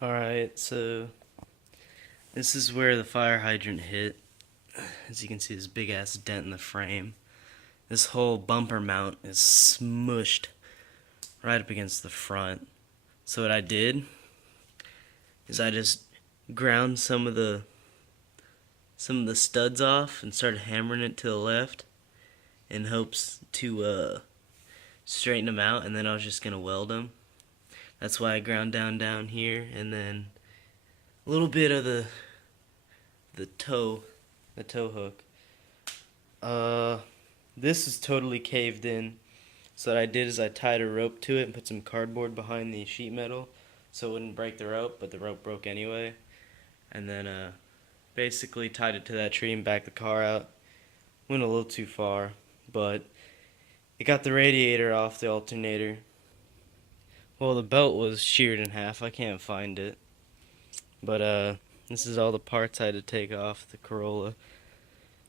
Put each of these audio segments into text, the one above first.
Alright, so this is where the fire hydrant hit. As you can see, this big ass dent in the frame. This whole bumper mount is smushed right up against the front. So what I did is I just ground some of the studs off and started hammering it to the left in hopes to straighten them out, and then I was just gonna weld them. That's why I ground down here, and then a little bit of the toe hook. Uh, this is totally caved in. So what I did is I tied a rope to it and put some cardboard behind the sheet metal so it wouldn't break the rope, but the rope broke anyway. And then basically tied it to that tree and backed the car out. Went a little too far, but it got the radiator off the alternator. Well, the belt was sheared in half. I can't find it. But this is all the parts I had to take off the Corolla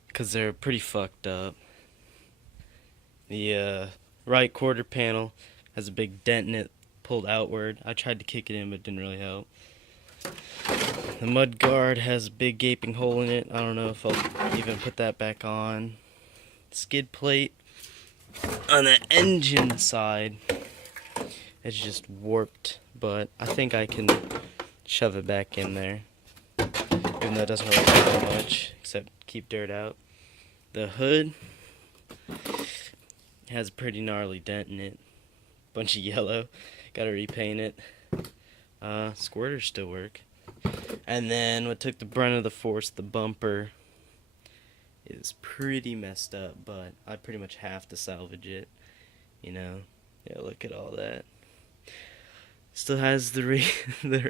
because they're pretty fucked up. The right quarter panel has a big dent in it, pulled outward. I tried to kick it in, but it didn't really help. The mud guard has a big gaping hole in it. I don't know if I'll even put that back on. Skid plate on the engine side is just warped, but I think I can shove it back in there. Even though it doesn't really do that much, except keep dirt out. The hood has a pretty gnarly dent in it. Bunch of yellow. Gotta repaint it. Squirters still work. And then what took the brunt of the force, the bumper, is pretty messed up, but I pretty much have to salvage it. You know? Yeah, look at all that. Still has the the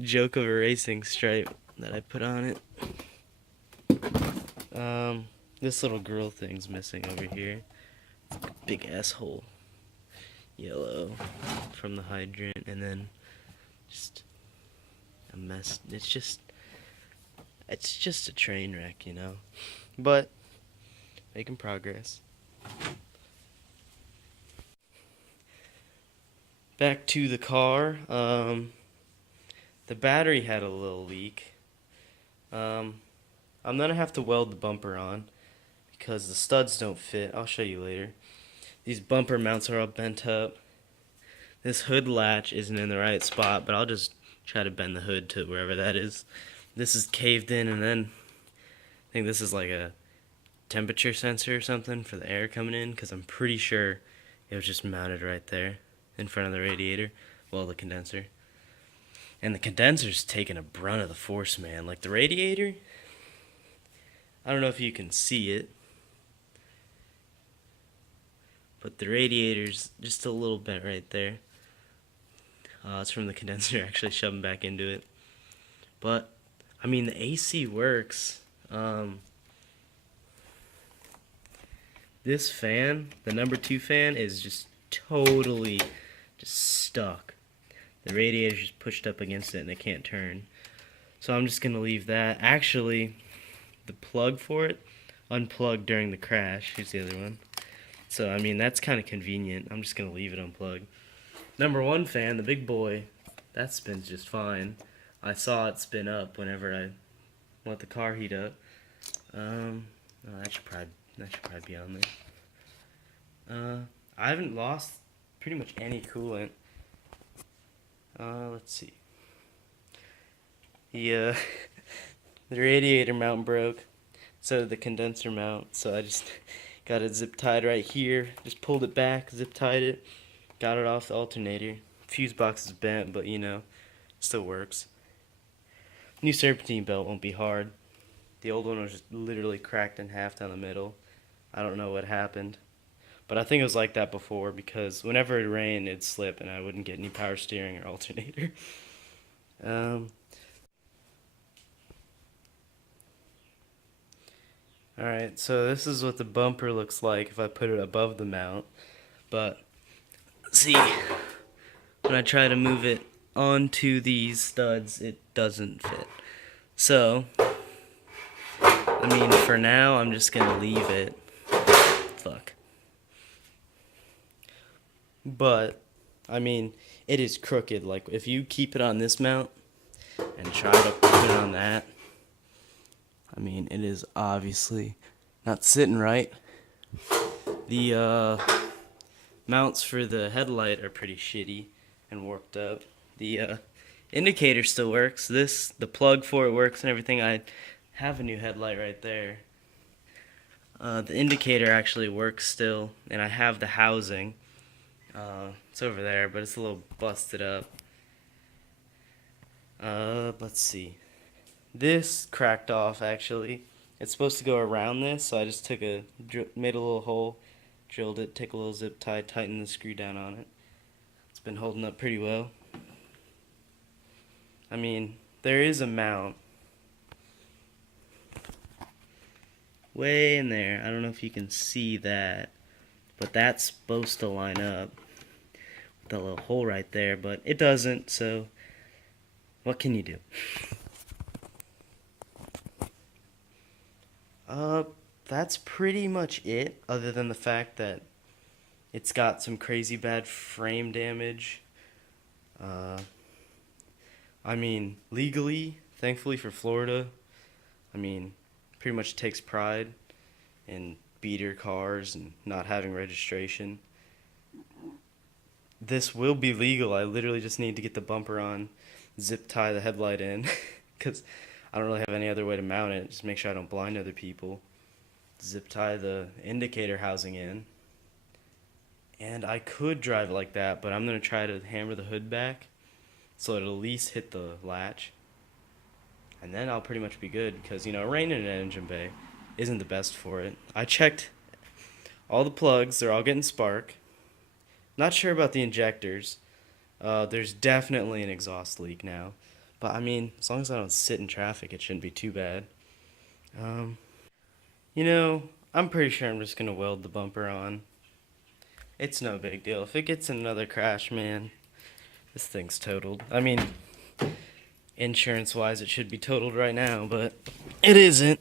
joke of a racing stripe that I put on it. This little grill thing's missing over here. Big asshole. Yellow from the hydrant, and then just a mess. It's just a train wreck, you know. But making progress. Back to the car. The battery had a little leak. I'm gonna have to weld the bumper on because the studs don't fit. I'll show you later. These bumper mounts are all bent up. This hood latch isn't in the right spot, but I'll just try to bend the hood to wherever that is. This is caved in, and then I think this is like a temperature sensor or something for the air coming in, because I'm pretty sure it was just mounted right there in front of the radiator, well, the condenser. And the condenser's taking a brunt of the force, man. Like the radiator, I don't know if you can see it, but the radiator's just a little bent right there. It's from the condenser actually shoving back into it. But, I mean, the AC works. This fan, the number 2 fan, is just totally just stuck. The radiator's just pushed up against it and it can't turn. So I'm just going to leave that. Actually, the plug for it unplugged during the crash. Here's the other one. So, I mean, that's kind of convenient. I'm just going to leave it unplugged. Number 1 fan, the big boy, that spins just fine. I saw it spin up whenever I let the car heat up. Oh, that should probably be on there. I haven't lost pretty much any coolant. Let's see. The radiator mount broke, so did the condenser mount. So I just got it zip tied right here. Just pulled it back, zip tied it, got it off the alternator. Fuse box is bent, but you know, still works. New serpentine belt won't be hard. The old one was just literally cracked in half down the middle. I don't know what happened. But I think it was like that before, because whenever it rained, it'd slip and I wouldn't get any power steering or alternator. Alright, so this is what the bumper looks like if I put it above the mount. But, see, when I try to move it onto these studs, it doesn't fit. So, I mean, for now, I'm just gonna leave it. Fuck. But, I mean, it is crooked. Like, if you keep it on this mount, and try to put it on that. I mean, it is obviously not sitting right. The mounts for the headlight are pretty shitty and warped up. The indicator still works. The plug for it works and everything. I have a new headlight right there. The indicator actually works still, and I have the housing. It's over there, but it's a little busted up. Let's see. This cracked off, actually. It's supposed to go around this, so I just made a little hole, drilled it, took a little zip tie, tightened the screw down on it. It's been holding up pretty well. I mean, there is a mount way in there. I don't know if you can see that, but that's supposed to line up with that little hole right there, but it doesn't, so what can you do? That's pretty much it, other than the fact that it's got some crazy bad frame damage. I mean, legally, thankfully for Florida, I mean, pretty much takes pride in beater cars and not having registration. This will be legal. I literally just need to get the bumper on, zip tie the headlight in, because I don't really have any other way to mount it. Just make sure I don't blind other people. Zip tie the indicator housing in. And I could drive like that, but I'm going to try to hammer the hood back so it'll at least hit the latch. And then I'll pretty much be good, because, you know, rain in an engine bay isn't the best for it. I checked all the plugs. They're all getting spark. Not sure about the injectors. There's definitely an exhaust leak now. But, I mean, as long as I don't sit in traffic, it shouldn't be too bad. You know, I'm pretty sure I'm just going to weld the bumper on. It's no big deal. If it gets in another crash, man, this thing's totaled. I mean, insurance-wise, it should be totaled right now, but it isn't.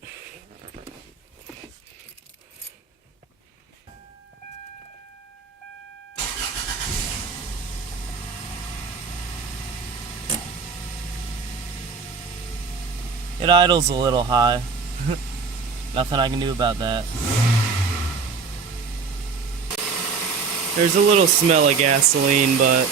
It idles a little high. Nothing I can do about that. There's a little smell of gasoline, but